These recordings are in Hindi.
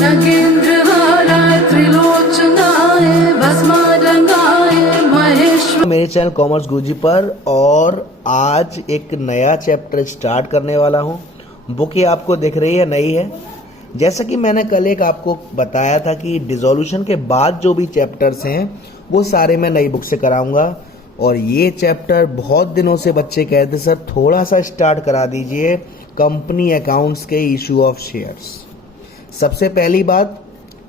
नगेंद्रहाराय त्रिलोचनाय भस्मारंगाय महेश्वर। मेरे चैनल कॉमर्स गुरुजी पर और आज एक नया चैप्टर स्टार्ट करने वाला हूँ। बुक ये आपको दिख रही है, नई है। जैसा कि मैंने कल एक आपको बताया था कि डिसोल्यूशन के बाद जो भी चैप्टर्स हैं वो सारे मैं नई बुक से कराऊंगा। और ये चैप्टर बहुत दिनों से बच्चे कहते सर थोड़ा सा स्टार्ट करा दीजिए, कंपनी अकाउंट्स के इशू ऑफ शेयर्स। सबसे पहली बात,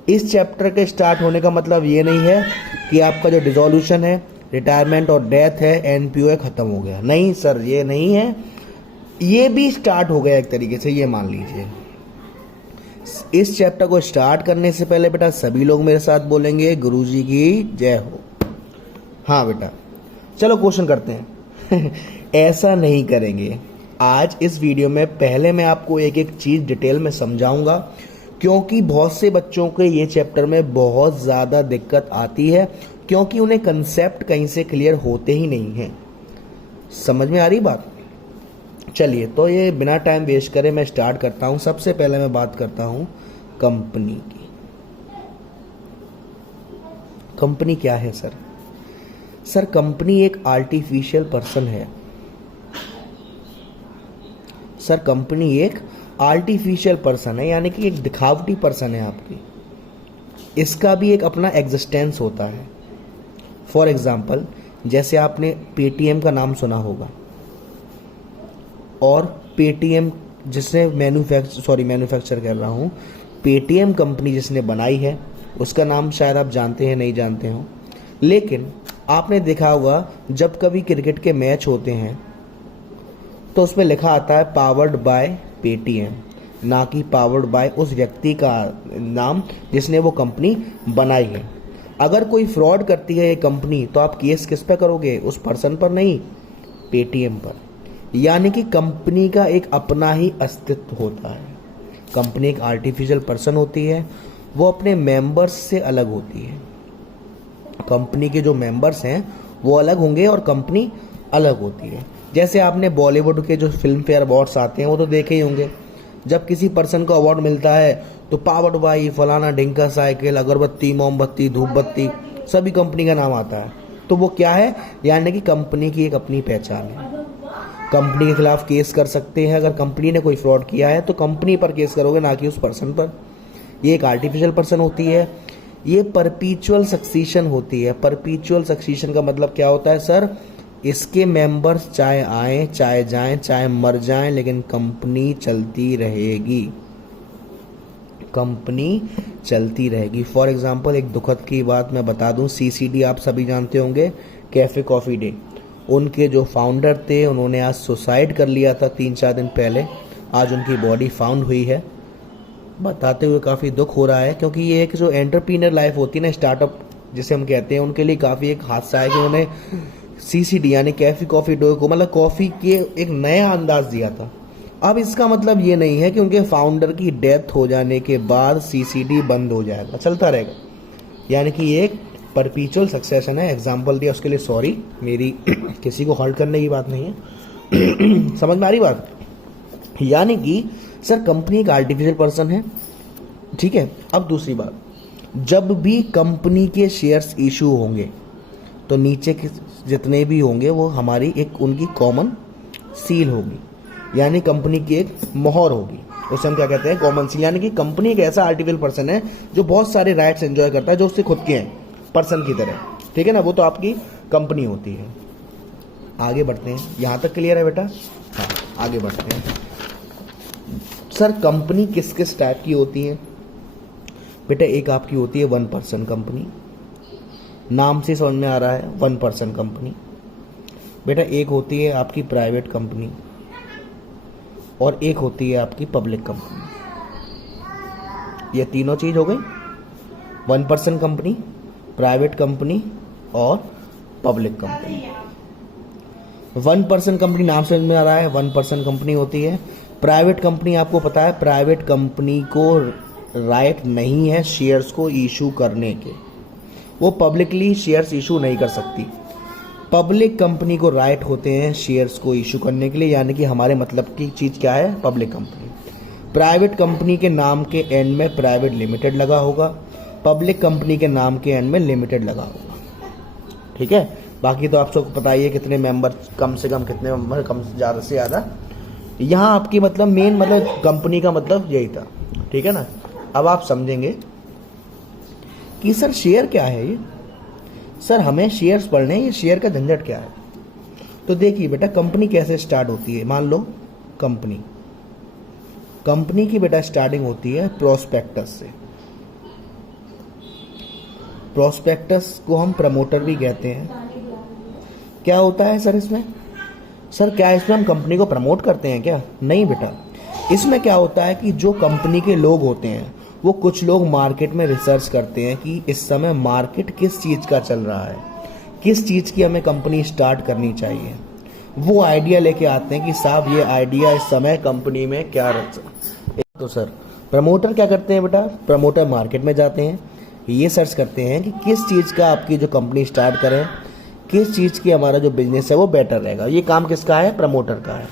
इस चैप्टर के स्टार्ट होने का मतलब ये नहीं है कि आपका जो डिसोल्यूशन है, रिटायरमेंट और डेथ है, एनपीओ खत्म हो गया। नहीं सर, ये नहीं है, ये भी स्टार्ट हो गया एक तरीके से, ये मान लीजिए। इस चैप्टर को स्टार्ट करने से पहले बेटा सभी लोग मेरे साथ बोलेंगे गुरुजी की जय हो। हाँ बेटा, चलो क्वेश्चन करते हैं। ऐसा नहीं करेंगे। आज इस वीडियो में पहले मैं आपको एक एक चीज डिटेल में समझाऊंगा, क्योंकि बहुत से बच्चों के ये चैप्टर में बहुत ज्यादा दिक्कत आती है, क्योंकि उन्हें कंसेप्ट कहीं से क्लियर होते ही नहीं है। समझ में आ रही बात? चलिए, तो ये बिना टाइम वेस्ट करे मैं स्टार्ट करता हूं। सबसे पहले मैं बात करता हूं कंपनी की। कंपनी क्या है सर? सर कंपनी एक आर्टिफिशियल पर्सन है। सर कंपनी एक आर्टिफिशियल पर्सन है, यानी कि एक दिखावटी पर्सन है आपकी। इसका भी एक अपना एग्जिस्टेंस होता है। फॉर एग्जाम्पल, जैसे आपने पेटीएम का नाम सुना होगा, और पेटीएम जिसने मैन्युफैक्चर कर रहा हूँ, पेटीएम कंपनी जिसने बनाई है उसका नाम शायद आप जानते हैं, नहीं जानते हो। लेकिन आपने देखा होगा जब कभी क्रिकेट के मैच होते हैं तो उसमें लिखा आता है पावर्ड बाय पेटीएम, ना कि पावर्ड बाय उस व्यक्ति का नाम जिसने वो कंपनी बनाई है। अगर कोई फ्रॉड करती है ये कंपनी तो आप केस किस पे करोगे? उस पर्सन पर नहीं, पेटीएम पर। यानी कि कंपनी का एक अपना ही अस्तित्व होता है। कंपनी एक आर्टिफिशियल पर्सन होती है, वो अपने मेंबर्स से अलग होती है। कंपनी के जो मेंबर्स हैं वो अलग होंगे और कंपनी अलग होती है। जैसे आपने बॉलीवुड के जो फिल्म फेयर अवार्ड्स आते हैं वो तो देखे ही होंगे। जब किसी पर्सन को अवार्ड मिलता है तो पावर्ड बाई फलाना ढिंका साइकिल, अगरबत्ती, मोमबत्ती, धूपबत्ती, सभी कंपनी का नाम आता है। तो वो क्या है? यानी कि कंपनी की एक अपनी पहचान है। कंपनी के खिलाफ केस कर सकते हैं। अगर कंपनी ने कोई फ्रॉड किया है तो कंपनी पर केस करोगे, ना कि उस पर्सन पर। ये एक आर्टिफिशियल पर्सन होती है। ये परपीचुअल सक्सीशन होती है। परपीचुअल सक्सीशन का मतलब क्या होता है सर? इसके मेंबर्स चाहे आए, चाहे जाएं, चाहे मर जाएं, लेकिन कंपनी चलती रहेगी। कंपनी चलती रहेगी। फॉर एग्जांपल, एक दुखद की बात मैं बता दूं, सीसीडी आप सभी जानते होंगे, कैफे कॉफी डे। उनके जो फाउंडर थे उन्होंने आज सुसाइड कर लिया था 3-4 दिन पहले। आज उनकी बॉडी फाउंड हुई है। बताते हुए काफ़ी दुख हो रहा है, क्योंकि ये एक जो एंटरप्रीनर लाइफ होती है ना, स्टार्टअप जिसे हम कहते हैं, उनके लिए काफ़ी एक हादसा है कि उन्होंने सीसीडी यानी कैफे कॉफी डे को, मतलब कॉफ़ी के एक नया अंदाज दिया था। अब इसका मतलब ये नहीं है कि उनके फाउंडर की डेथ हो जाने के बाद सीसीडी बंद हो जाएगा, चलता रहेगा। यानी कि ये एक परपीचुअल सक्सेशन है। एग्जाम्पल दिया उसके लिए सॉरी, मेरी किसी को हर्ट करने की बात नहीं है। समझ में आ रही बात? यानी कि सर कंपनी एक आर्टिफिशियल पर्सन है, ठीक है। अब दूसरी बात, जब भी कंपनी के शेयर्स इशू होंगे तो नीचे के जितने भी होंगे वो हमारी एक उनकी कॉमन सील होगी, यानी कंपनी की एक मोहर होगी। उसे हम क्या कहते हैं? Common seal. यानी कि कंपनी एक ऐसा आर्टिफिशियल पर्सन है जो बहुत सारे राइट्स एंजॉय करता है, जो उससे खुद के हैं, पर्सन की तरह, ठीक है ना। वो तो आपकी कंपनी होती है। आगे बढ़ते हैं। यहां तक क्लियर है बेटा? हाँ, आगे बढ़ते हैं। सर कंपनी किस किस टाइप की होती है? बेटा एक आपकी होती है 1 पर्सन कंपनी। नाम से समझ में आ रहा है, 1 पर्सन कंपनी। बेटा एक होती है आपकी प्राइवेट कंपनी, और एक होती है आपकी पब्लिक कंपनी। ये तीनों चीज हो गई, 1 पर्सन कंपनी, प्राइवेट कंपनी और पब्लिक कंपनी। 1 पर्सन कंपनी नाम से समझ में आ रहा है, 1 पर्सन कंपनी होती है। प्राइवेट कंपनी आपको पता है, प्राइवेट कंपनी को राइट नहीं है शेयर्स को इशू करने के, वो पब्लिकली शेयर्स इशू नहीं कर सकती। पब्लिक कंपनी को राइट होते हैं शेयर्स को इशू करने के लिए, यानी कि हमारे मतलब की चीज़ क्या है? Public company. प्राइवेट कंपनी के नाम के एंड में प्राइवेट लिमिटेड लगा होगा, पब्लिक कंपनी के नाम के एंड में लिमिटेड लगा होगा। ठीक है, बाकी तो आप सबको पता ही है कितने मेंबर, कम से कम कितने मेंबर, कम से ज़्यादा। यहाँ आपकी मतलब मेन मतलब कंपनी का मतलब यही था। ठीक है ना। अब आप समझेंगे कि सर शेयर क्या है ये, सर हमें शेयर्स पढ़ने हैं, ये शेयर का झंझट क्या है। तो देखिए बेटा, कंपनी कैसे स्टार्ट होती है। मान लो कंपनी की बेटा स्टार्टिंग होती है प्रोस्पेक्टस से। प्रोस्पेक्टस को हम प्रमोटर भी कहते हैं। क्या होता है सर इसमें? सर क्या इसमें हम कंपनी को प्रमोट करते हैं क्या? नहीं बेटा, इसमें क्या होता है कि जो कंपनी के लोग होते हैं वो कुछ लोग मार्केट में रिसर्च करते हैं कि इस समय मार्केट किस चीज़ का चल रहा है, किस चीज़ की हमें कंपनी स्टार्ट करनी चाहिए। वो आइडिया लेके आते हैं कि साहब ये आइडिया इस समय कंपनी में क्या रखा। तो सर प्रमोटर क्या करते हैं बेटा? प्रमोटर मार्केट में जाते हैं, ये सर्च करते हैं कि किस चीज़ का आपकी जो कंपनी स्टार्ट करें, किस चीज़ की हमारा जो बिजनेस है वो बेटर रहेगा। ये काम किसका है? प्रमोटर का है।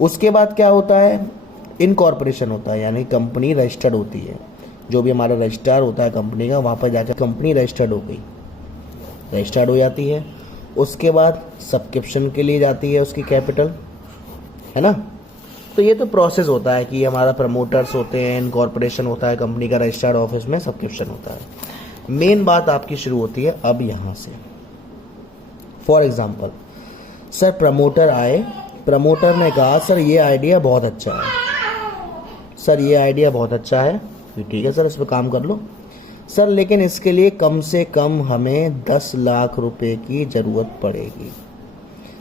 उसके बाद क्या होता है? इनकॉर्पोरेशन होता है, यानी कंपनी रजिस्टर्ड होती है। जो भी हमारा रजिस्ट्रार होता है कंपनी का, वहाँ पर जाकर कंपनी रजिस्टर्ड हो गई, रजिस्टर्ड हो जाती है। उसके बाद सब्सक्रिप्शन के लिए जाती है उसकी कैपिटल, है ना। तो ये तो प्रोसेस होता है कि हमारा प्रमोटर्स होते हैं, इनकॉर्पोरेशन होता है कंपनी का, रजिस्टर्ड ऑफिस में सब्सक्रिप्शन होता है। मेन बात आपकी शुरू होती है अब यहाँ से। फॉर एग्जाम्पल सर प्रमोटर आए, प्रमोटर ने कहा सर ये आइडिया बहुत अच्छा है, सर ये आइडिया बहुत अच्छा है, ठीक है सर इस पर काम कर लो। सर लेकिन इसके लिए कम से कम हमें 10 लाख रुपए की ज़रूरत पड़ेगी।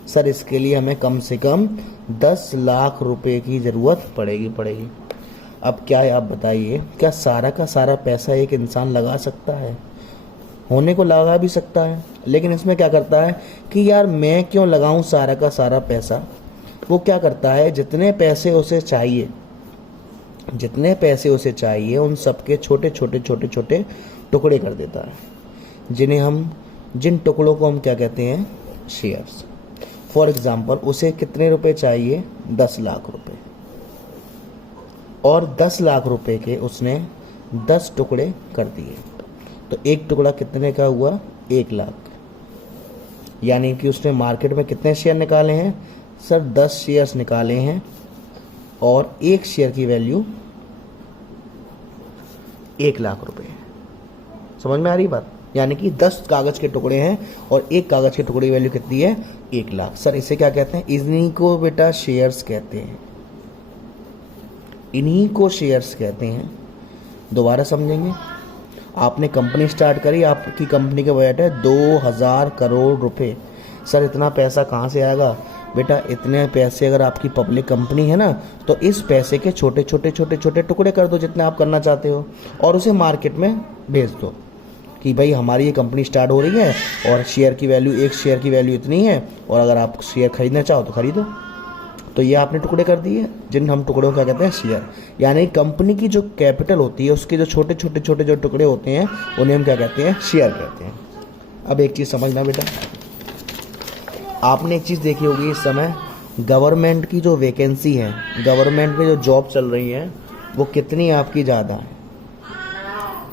सर इसके लिए हमें कम से कम 10 लाख रुपए की ज़रूरत पड़ेगी। अब क्या है आप बताइए, क्या सारा का सारा पैसा एक इंसान लगा सकता है? होने को लगा भी सकता है, लेकिन इसमें क्या करता है कि यार मैं क्यों लगाऊं सारा का सारा पैसा। वो क्या करता है, जितने पैसे उसे चाहिए उन सबके छोटे छोटे टुकड़े कर देता है, जिन टुकड़ों को हम क्या कहते हैं? शेयर्स। फॉर एग्जाम्पल उसे कितने रुपए चाहिए? 10 लाख रुपए, और 10 लाख रुपए के उसने 10 टुकड़े कर दिए। तो एक टुकड़ा कितने का हुआ? 1 लाख। यानी कि उसने मार्केट में कितने शेयर निकाले हैं? सर 10 शेयर्स निकाले हैं, और एक शेयर की वैल्यू 1 लाख रुपए है। समझ में आ रही बात? यानी कि 10 कागज के टुकड़े हैं और एक कागज के टुकड़े की वैल्यू कितनी है? 1 लाख। सर इसे क्या कहते हैं? इन्हीं को बेटा शेयर्स कहते हैं, इन्हीं को शेयर्स कहते हैं। दोबारा समझेंगे, आपने कंपनी स्टार्ट करी, आपकी कंपनी का बजट है 2000 करोड़ रुपए। सर इतना पैसा कहाँ से आएगा? बेटा इतने पैसे अगर आपकी पब्लिक कंपनी है ना, तो इस पैसे के छोटे छोटे टुकड़े कर दो जितने आप करना चाहते हो, और उसे मार्केट में भेज दो कि भाई हमारी ये कंपनी स्टार्ट हो रही है और शेयर की वैल्यू, एक शेयर की वैल्यू इतनी है, और अगर आप शेयर खरीदना चाहो तो खरीदो। तो ये आपने टुकड़े कर दिए, जिन हम टुकड़ों क्या कहते हैं? शेयर। यानी कंपनी की जो कैपिटल होती है उसके जो छोटे छोटे जो टुकड़े होते हैं उन्हें हम क्या कहते हैं? शेयर कहते हैं। अब एक चीज़ समझना बेटा, आपने एक चीज़ देखी होगी इस समय गवर्नमेंट की जो वैकेंसी है, गवर्नमेंट में जो जॉब चल रही है वो कितनी आपकी ज़्यादा है,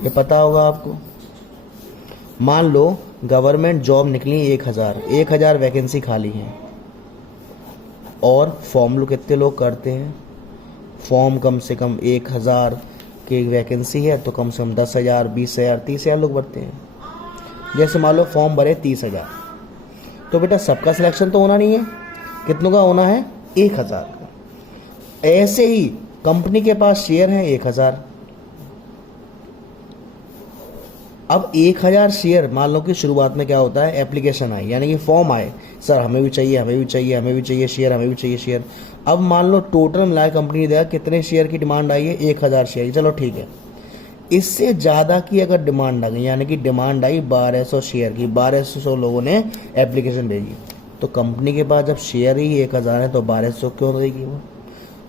ये पता होगा आपको। मान लो गवर्नमेंट जॉब निकली 1000 वैकेंसी खाली हैं, और फॉर्म लो कितने लोग करते हैं? फॉर्म कम से कम 1000 की वैकेंसी है तो कम से कम 10,000, 20,000, 30,000 लोग भरते हैं। जैसे मान लो फॉर्म भरे 30,000, तो बेटा सबका सिलेक्शन तो होना नहीं है, कितनों का होना है? 1000 का। ऐसे ही कंपनी के पास शेयर हैं 1000। अब 1000 शेयर, मान लो कि शुरुआत में क्या होता है? एप्लीकेशन आई, यानी कि फॉर्म आए, सर हमें भी चाहिए शेयर। अब मान लो टोटल मिलाए कंपनी ने देखा कितने शेयर की डिमांड आई है? 1000 शेयर। चलो ठीक है, इससे ज़्यादा की अगर डिमांड आ गई, यानी कि डिमांड आई 1200 शेयर की, 1200 लोगों ने एप्लीकेशन भेजी, तो कंपनी के पास जब शेयर ही 1000 है तो 1200 क्यों देगी वो?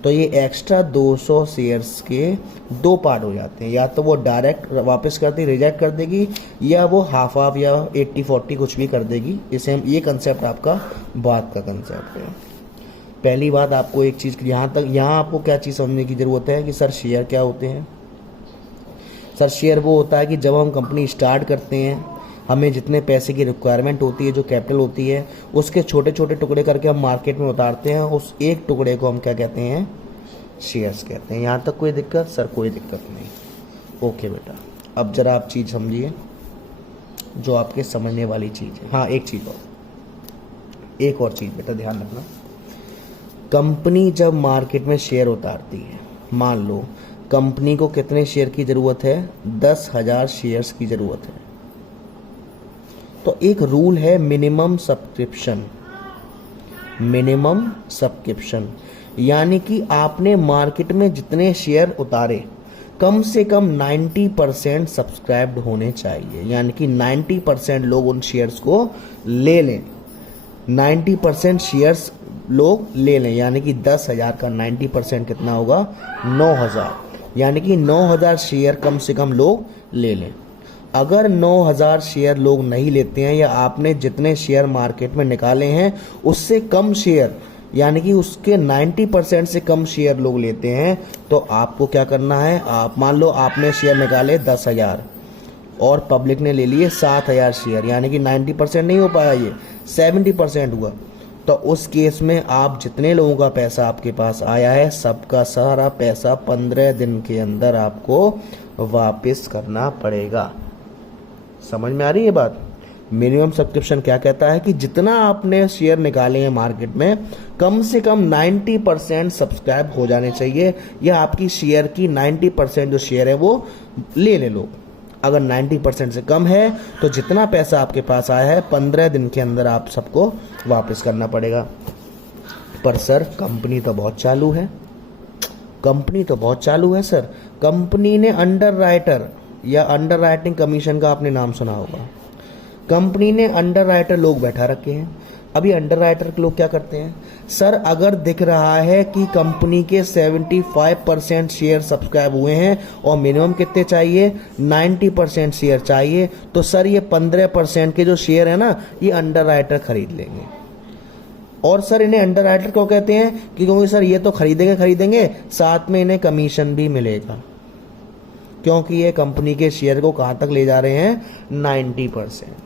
तो ये एक्स्ट्रा 200 शेयर्स के 2 पार्ट हो जाते हैं, या तो वो डायरेक्ट वापस कर देगी, रिजेक्ट कर देगी, या वो हाफ या 80-40 कुछ भी कर देगी। इसे हम, ये कंसेप्ट आपका बात का कंसेप्ट है। पहली बात आपको एक चीज़ यहाँ आपको क्या चीज़ समझने की ज़रूरत है कि सर शेयर क्या होते हैं। सर शेयर वो होता है कि जब हम कंपनी स्टार्ट करते हैं, हमें जितने पैसे की रिक्वायरमेंट होती है, जो कैपिटल होती है, उसके छोटे छोटे टुकड़े करके हम मार्केट में उतारते हैं। उस एक टुकड़े को हम क्या कहते हैं, शेयर्स कहते हैं। यहाँ तक कोई दिक्कत? सर कोई दिक्कत नहीं। ओके बेटा, अब ज़रा आप चीज़ समझिए जो आपके समझने वाली चीज़ है। हाँ, एक चीज़ और, एक और चीज़ बेटा ध्यान रखना। कंपनी जब मार्केट में शेयर उतारती है, मान लो कंपनी को कितने शेयर की ज़रूरत है, 10,000 शेयर्स की ज़रूरत है। तो एक रूल है मिनिमम सब्सक्रिप्शन। मिनिमम सब्सक्रिप्शन यानी कि आपने मार्केट में जितने शेयर उतारे, कम से कम 90% सब्सक्राइब्ड होने चाहिए। यानी कि 90% लोग उन शेयर्स को ले लें। 90% शेयर्स लोग ले लें, यानी कि 10,000 का 90% कितना होगा, 9,000। यानी कि 9,000 शेयर कम से कम लोग ले लें। अगर 9,000 शेयर लोग नहीं लेते हैं, या आपने जितने शेयर मार्केट में निकाले हैं उससे कम शेयर, यानी कि उसके 90% से कम शेयर लोग लेते हैं, तो आपको क्या करना है, आप मान लो आपने शेयर निकाले 10,000 और पब्लिक ने ले लिए 7,000 शेयर, यानी कि 90% नहीं हो पाया, ये 70% हुआ। तो उस केस में आप जितने लोगों का पैसा आपके पास आया है, सबका सारा पैसा 15 दिन के अंदर आपको वापस करना पड़ेगा। समझ में आ रही है बात? मिनिमम सब्सक्रिप्शन क्या कहता है कि जितना आपने शेयर निकाले हैं मार्केट में, कम से कम 90% सब्सक्राइब हो जाने चाहिए, या आपकी शेयर की 90% जो शेयर है वो ले ले लोग। अगर 90% से कम है तो जितना पैसा आपके पास आया है 15 दिन के अंदर आप सबको वापस करना पड़ेगा। पर सर कंपनी तो बहुत चालू है, कंपनी तो बहुत चालू है सर। कंपनी ने अंडर राइटर या अंडर राइटिंग कमीशन का आपने नाम सुना होगा। कंपनी ने अंडर राइटर लोग बैठा रखे हैं। अभी अंडर राइटर के लोग क्या करते हैं, सर अगर दिख रहा है कि कंपनी के 75% शेयर सब्सक्राइब हुए हैं और मिनिमम कितने चाहिए, 90% शेयर चाहिए, तो सर ये 15% के जो शेयर है ना, ये अंडर राइटर खरीद लेंगे। और सर इन्हें अंडर राइटर क्यों कहते हैं, क्योंकि सर ये तो खरीदेंगे, साथ में इन्हें कमीशन भी मिलेगा, क्योंकि ये कंपनी के शेयर को कहाँ तक ले जा रहे हैं, 90%।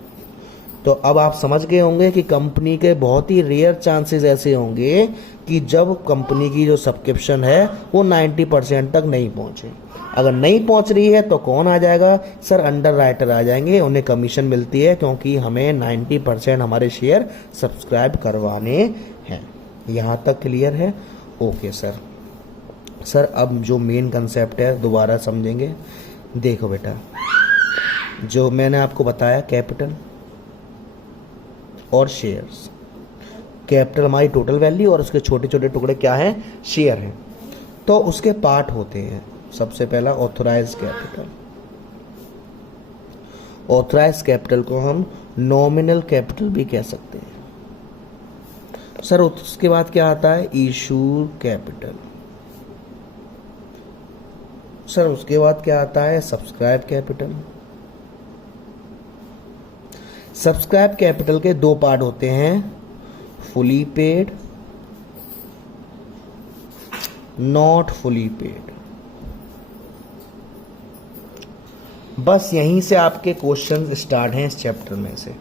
तो अब आप समझ गए होंगे कि कंपनी के बहुत ही रेयर चांसेस ऐसे होंगे कि जब कंपनी की जो सब्सक्रिप्शन है वो 90% तक नहीं पहुंचे। अगर नहीं पहुंच रही है तो कौन आ जाएगा, सर अंडर राइटर आ जाएंगे, उन्हें कमीशन मिलती है, क्योंकि हमें 90% हमारे शेयर सब्सक्राइब करवाने हैं। यहाँ तक क्लियर है? Okay sir. सर अब जो मेन कंसेप्ट है दोबारा समझेंगे। देखो बेटा, जो मैंने आपको बताया कैपिटल और शेयर्स। कैपिटल हमारी टोटल वैल्यू और उसके छोटे छोटे टुकड़े क्या हैं, शेयर हैं। तो उसके पार्ट होते हैं। सबसे पहला ऑथराइज कैपिटल। ऑथराइज कैपिटल को हम नॉमिनल कैपिटल भी कह सकते हैं। सर उसके बाद क्या आता है, इशू कैपिटल। सर उसके बाद क्या आता है, सब्सक्राइब कैपिटल। सब्सक्राइब कैपिटल के दो पार्ट होते हैं, fully paid, not fully paid. बस यहीं से आपके क्वेश्चन स्टार्ट हैं इस चैप्टर में से।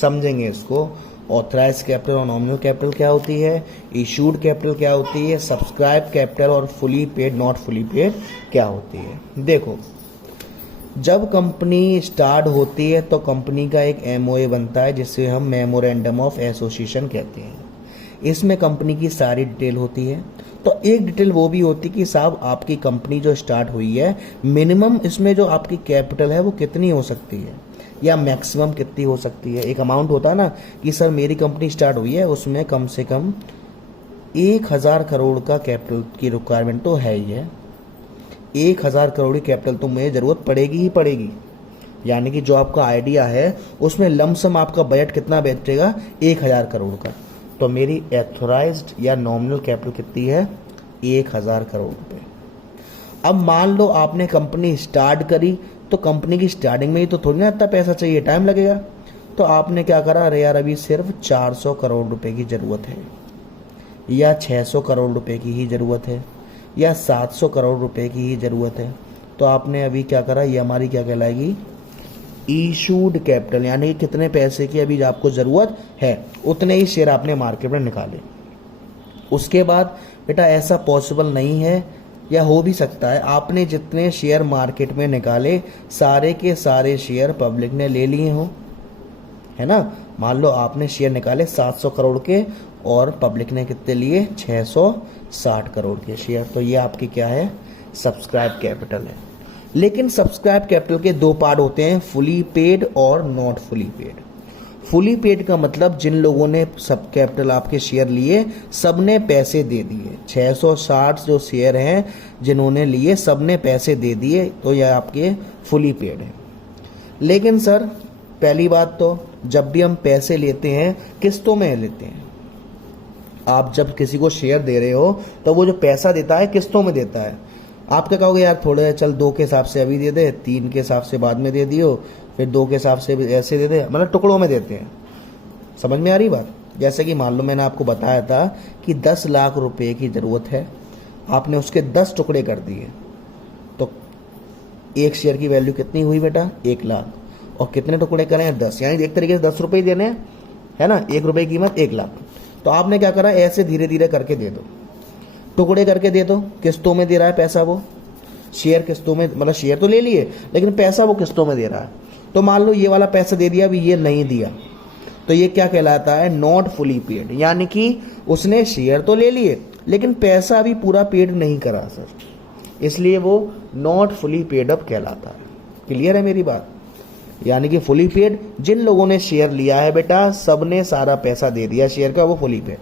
समझेंगे इसको। ऑथराइज कैपिटल और नॉमिनल कैपिटल क्या होती है, इशूड कैपिटल क्या होती है, सब्सक्राइब कैपिटल और fully paid not fully paid क्या होती है। देखो, जब कंपनी स्टार्ट होती है तो कंपनी का एक एमओए बनता है, जिसे हम मेमोरेंडम ऑफ एसोसिएशन कहते हैं। इसमें कंपनी की सारी डिटेल होती है। तो एक डिटेल वो भी होती है कि साहब आपकी कंपनी जो स्टार्ट हुई है, मिनिमम इसमें जो आपकी कैपिटल है वो कितनी हो सकती है, या मैक्सिमम कितनी हो सकती है। एक अमाउंट होता है ना कि सर मेरी कंपनी स्टार्ट हुई है, उसमें कम से कम 1,000 करोड़ का कैपिटल की रिक्वायरमेंट तो है ही है। 1,000 करोड़ की कैपिटल तो मुझे ज़रूरत पड़ेगी ही पड़ेगी। यानी कि जो आपका आइडिया है उसमें लमसम आपका बजट कितना बैठेगा, 1,000 करोड़ का। तो मेरी एथोराइज्ड या नॉमिनल कैपिटल कितनी है, 1,000 करोड़ रुपए। अब मान लो आपने कंपनी स्टार्ट करी, तो कंपनी की स्टार्टिंग में ही तो थोड़ी ना इतना पैसा चाहिए, टाइम लगेगा। तो आपने क्या करा, अरे यार अभी सिर्फ 400 करोड़ रुपए की ज़रूरत है, या 600 करोड़ रुपए की ही ज़रूरत है या 700 करोड़ रुपए की ही ज़रूरत है, तो आपने अभी क्या करा, ये हमारी क्या कहलाएगी, इशूड कैपिटल, यानी कि कितने पैसे की अभी आपको ज़रूरत है उतने ही शेयर आपने मार्केट में निकाले। उसके बाद बेटा ऐसा पॉसिबल नहीं है, या हो भी सकता है, आपने जितने शेयर मार्केट में निकाले सारे के सारे शेयर पब्लिक ने ले लिए हों, है ना। मान लो आपने शेयर निकाले 700 करोड़ के और पब्लिक ने कितने लिए, 660 करोड़ के शेयर, तो ये आपकी क्या है, सब्सक्राइब कैपिटल है। लेकिन सब्सक्राइब कैपिटल के दो पार्ट होते हैं, फुली पेड और not fully paid. Fully paid का मतलब जिन लोगों ने सब कैपिटल आपके शेयर लिए सबने पैसे दे दिए, 660 जो शेयर हैं जिन्होंने लिए सबने पैसे दे दिए, तो यह आपके फुली पेड है। लेकिन सर पहली बात तो जब भी हम पैसे लेते हैं किस्तों में लेते हैं। आप जब किसी को शेयर दे रहे हो तो वो जो पैसा देता है किस्तों में देता है। आप क्या कहोगे, यार थोड़े चल 2 के हिसाब से अभी दे दे, 3 के हिसाब से बाद में दे दियो, फिर 2 के हिसाब से ऐसे दे दे, मतलब टुकड़ों में देते हैं। समझ में आ रही बात। जैसे कि मान लो मैंने आपको बताया था कि 10 लाख रुपए की ज़रूरत है, आपने उसके 10 टुकड़े कर दिए, तो एक शेयर की वैल्यू कितनी हुई बेटा, 1 लाख, और कितने टुकड़े करें हैं, 10, यानी एक तरीके से 10 रुपये ही देने हैं, है ना। 1 रुपये की कीमत 1 लाख। तो आपने क्या करा, ऐसे धीरे धीरे करके दे दो, टुकड़े करके दे दो, किस्तों में दे रहा है पैसा वो, शेयर किस्तों में, मतलब शेयर तो ले लिए लेकिन पैसा वो किस्तों में दे रहा है। तो मान लो ये वाला पैसा दे दिया, अभी ये नहीं दिया, तो ये क्या कहलाता है, नॉट फुली पेड, यानी कि उसने शेयर तो ले लिए लेकिन पैसा अभी पूरा पेड नहीं करा सर, इसलिए वो नॉट फुली पेड अप कहलाता है। क्लियर है मेरी बात। यानी कि फुली पेड जिन लोगों ने शेयर लिया है बेटा सबने सारा पैसा दे दिया शेयर का, वो फुली पेड।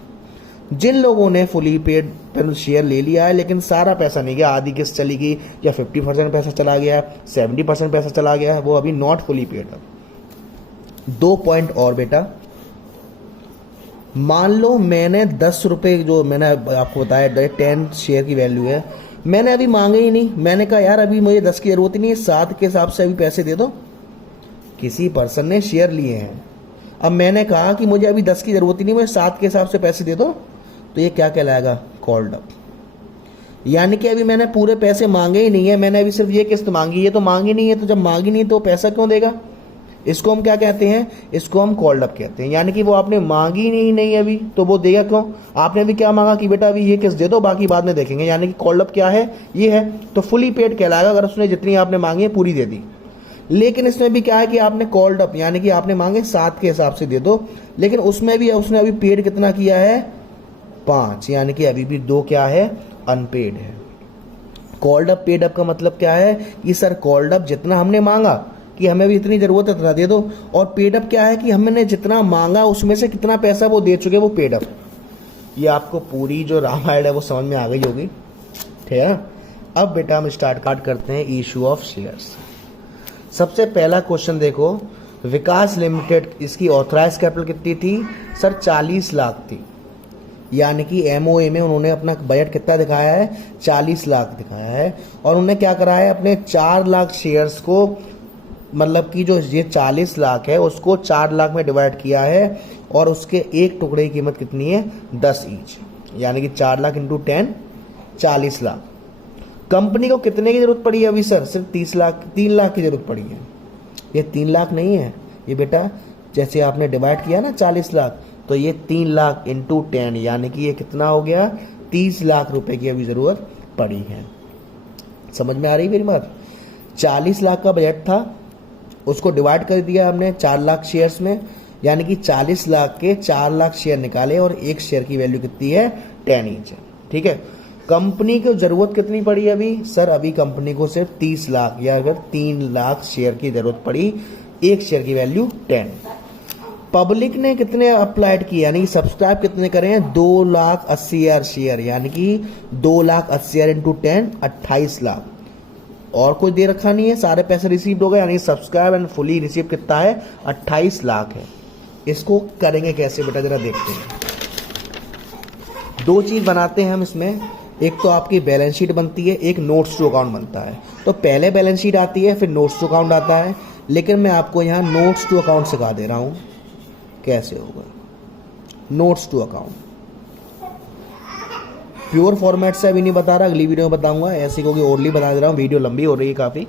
जिन लोगों ने फुली पेड शेयर ले लिया है लेकिन सारा पैसा नहीं गया, आधी किस्त चली गई या 50% पैसा चला गया, 70% पैसा चला गया है, वो अभी नॉट फुली पेड है। 2 पॉइंट और बेटा, मान लो मैंने 10 रुपए, जो मैंने आपको बताया 10 शेयर की वैल्यू है, मैंने अभी मांगे ही नहीं, मैंने कहा यार अभी मुझे 10 की जरूरत ही नहीं है, 7 के हिसाब से अभी पैसे दे दो। किसी पर्सन ने शेयर लिए हैं, अब मैंने कहा कि मुझे अभी 10 की जरूरत ही नहीं, मुझे 7 के हिसाब से पैसे दे दो, तो ये क्या कहलाएगा, कॉल्ड अप। यानी कि अभी मैंने पूरे पैसे मांगे ही नहीं है, मैंने अभी सिर्फ ये किस्त मांगी, ये तो मांगी नहीं है, तो जब मांगी नहीं तो पैसा क्यों देगा, इसको हम क्या कहते हैं, इसको हम कॉल्ड अप कहते हैं। यानी कि वो आपने मांगी नहीं अभी, तो वो देगा क्यों, आपने भी क्या मांगा कि बेटा अभी ये किस्त दे दो, बाकी बाद में देखेंगे। यानी कि कॉल्ड अप क्या है, ये है, तो फुली पेड कहलाएगा अगर उसने जितनी आपने मांगी है पूरी दे दी। लेकिन इसमें भी क्या है कि आपने कॉल्ड अप, यानी कि आपने मांगे 7 के हिसाब से दे दो, लेकिन उसमें भी उसने अभी पेड कितना किया है, 5, यानी कि अभी भी 2 क्या है, अनपेड है। कॉल्ड अप पेड अप का मतलब क्या है कि सर कॉल्ड अप जितना हमने मांगा कि हमें भी इतनी जरूरत है इतना दे दो, और पेड अप क्या है कि हमने जितना मांगा उसमें से कितना पैसा वो दे चुके, वो पेड अप। ये आपको पूरी जो रामायण है वो समझ में आ गई होगी, ठीक है। अब बेटा हम स्टार्ट करते हैं इशू ऑफ शेयर्स। सबसे पहला क्वेश्चन देखो, विकास लिमिटेड, इसकी ऑथराइज कैपिटल कितनी थी सर, 40 लाख थी। यानी कि एमओए में उन्होंने अपना बजट कितना दिखाया है, 40 लाख दिखाया है, और उन्होंने क्या करा है, अपने 4 लाख शेयर्स को, मतलब कि जो ये 40 लाख है उसको 4 लाख में डिवाइड किया है, और उसके एक टुकड़े की कीमत कितनी है, 10 ईच, यानी कि 4 लाख इंटू 10, 40 लाख। कंपनी को कितने की जरूरत पड़ी है अभी सर, सिर्फ 3 लाख की जरूरत पड़ी है। ये 3 लाख नहीं है, ये बेटा जैसे आपने डिवाइड किया ना 40 लाख, तो ये 3 लाख इंटू 10, यानी कि ये कितना हो गया, 30 लाख रुपए की अभी जरूरत पड़ी है। समझ में आ रही मेरी बात। 40 लाख का बजट था, उसको डिवाइड कर दिया हमने 4 लाख शेयर्स में, यानी कि 40 लाख के 4 लाख शेयर निकाले, और एक शेयर की वैल्यू कितनी है, 10 ईच है, ठीक है। कंपनी को जरूरत कितनी पड़ी अभी सर, अभी कंपनी को सिर्फ 30 लाख या अगर 3 लाख शेयर की जरूरत पड़ी, एक शेयर की वैल्यू 10। पब्लिक ने कितने अप्लाइड किए, यानी कि सब्सक्राइब कितने करे हैं, 2,80,000 शेयर, यानी कि 2,80,000 इंटू 10, 28 लाख। और कोई दे रखा नहीं है, सारे पैसे रिसीव हो गए, यानी सब्सक्राइब एंड फुली रिसीव कितना है, 28 लाख है। इसको करेंगे कैसे बेटा, जरा देखते हैं। 2 चीज बनाते हैं हम इसमें, एक तो आपकी बैलेंस शीट बनती है, एक नोट्स टू अकाउंट बनता है। तो पहले बैलेंस शीट आती है, फिर नोट्स टू अकाउंट आता है, लेकिन मैं आपको यहाँ नोट्स टू अकाउंट सिखा दे रहा हूँ कैसे होगा। Notes to account, pure format से अभी नहीं बता रहा, अगली वीडियो में बताऊंगा, ऐसे क्योंकि ओरली बता दे रहा हूँ, वीडियो लंबी हो रही है काफ़ी।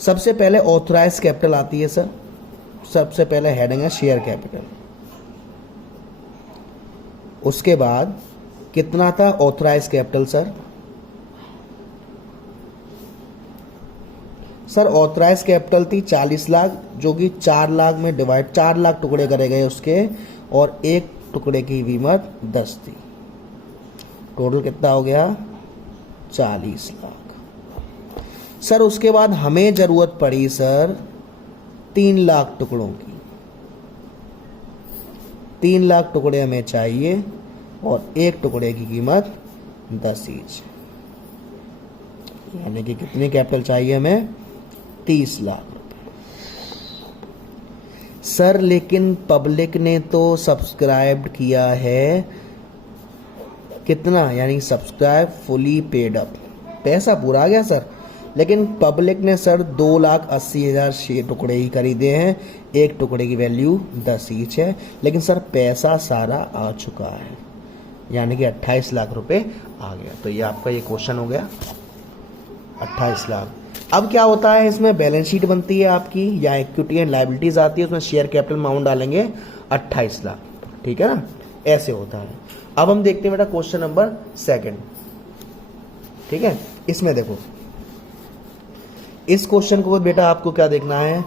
सबसे पहले ऑथराइज कैपिटल आती है सर, सबसे पहले हेडिंग है शेयर कैपिटल। उसके बाद कितना था authorise capital sir authorise capital थी 40 लाख, जो कि 4 लाख में डिवाइड, 4 लाख टुकड़े करे गए उसके, और एक टुकड़े की कीमत 10 थी। टोटल कितना हो गया 40 लाख। सर उसके बाद हमें जरूरत पड़ी सर 3 लाख टुकड़ों की, 3 लाख टुकड़े हमें चाहिए और एक टुकड़े की कीमत 10 ईच, यानी कि कितनी कैपिटल चाहिए हमें 30 लाख रुपए। सर लेकिन पब्लिक ने तो सब्सक्राइब किया है कितना, यानी सब्सक्राइब फुली पेड अप, पैसा पूरा आ गया सर, लेकिन पब्लिक ने सर 2,80,000 शेयर टुकड़े ही खरीदे हैं, एक टुकड़े की वैल्यू 10 ईच है, लेकिन सर पैसा सारा आ चुका है, यानी कि 28 लाख रुपए आ गया। तो ये आपका ये क्वेश्चन हो गया 28 लाख। अब क्या होता है, इसमें बैलेंस शीट बनती है आपकी, या इक्विटी एंड लायबिलिटीज आती है, उसमें शेयर कैपिटल अमाउंट डालेंगे 28 लाख, ठीक है ना, ऐसे होता है। अब हम देखते हैं बेटा क्वेश्चन नंबर 2, ठीक है। इसमें देखो, इस क्वेश्चन को बेटा आपको क्या देखना है,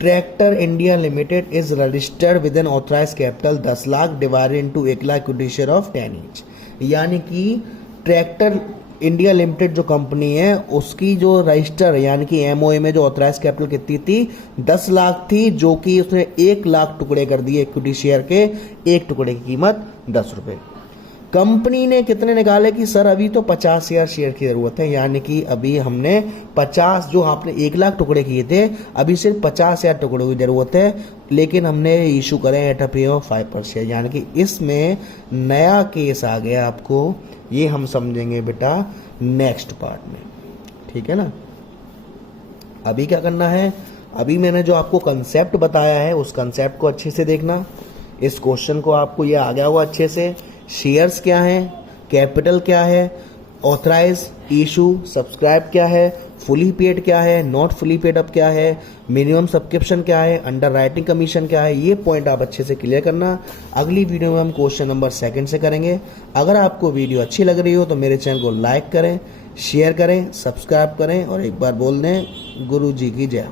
tractor India limited is registered with an authorise capital 10 lakh divided into 1 lakh equity share of 10 each, यानी कि ट्रैक्टर इंडिया लिमिटेड जो कंपनी है उसकी जो रजिस्टर यानी कि एमओए में जो ऑथराइज कैपिटल कितनी थी 10 लाख थी, जो कि उसने 1 लाख टुकड़े कर दिए इक्विटी शेयर के, एक टुकड़े की कीमत 10 रुपए। कंपनी ने कितने निकाले कि सर अभी तो 50,000 शेयर की जरूरत है, यानी कि अभी हमने 50, जो आपने 1 लाख टुकड़े किए थे अभी सिर्फ 50,000 टुकड़ों की जरूरत है, लेकिन हमने इशू करें एट अ प्रीमियम ऑफ 5%, यानी कि इसमें नया केस आ गया आपको, ये हम समझेंगे बेटा नेक्स्ट पार्ट में, ठीक है ना। अभी क्या करना है, अभी मैंने जो आपको कंसेप्ट बताया है उस कंसेप्ट को अच्छे से देखना। इस क्वेश्चन को आपको ये आ गया हुआ अच्छे से, शेयर्स क्या है, कैपिटल क्या है, ऑथराइज, इशू, सब्सक्राइब क्या है, फुली पेड क्या है, नॉट फुली पेड अप क्या है, मिनिमम सब्सक्रिप्शन क्या है, अंडर राइटिंग कमीशन क्या है, ये पॉइंट आप अच्छे से क्लियर करना। अगली वीडियो में हम क्वेश्चन नंबर 2 से करेंगे। अगर आपको वीडियो अच्छी लग रही हो तो मेरे चैनल को लाइक करें, शेयर करें, सब्सक्राइब करें और एक बार बोल दें गुरु जी की जय।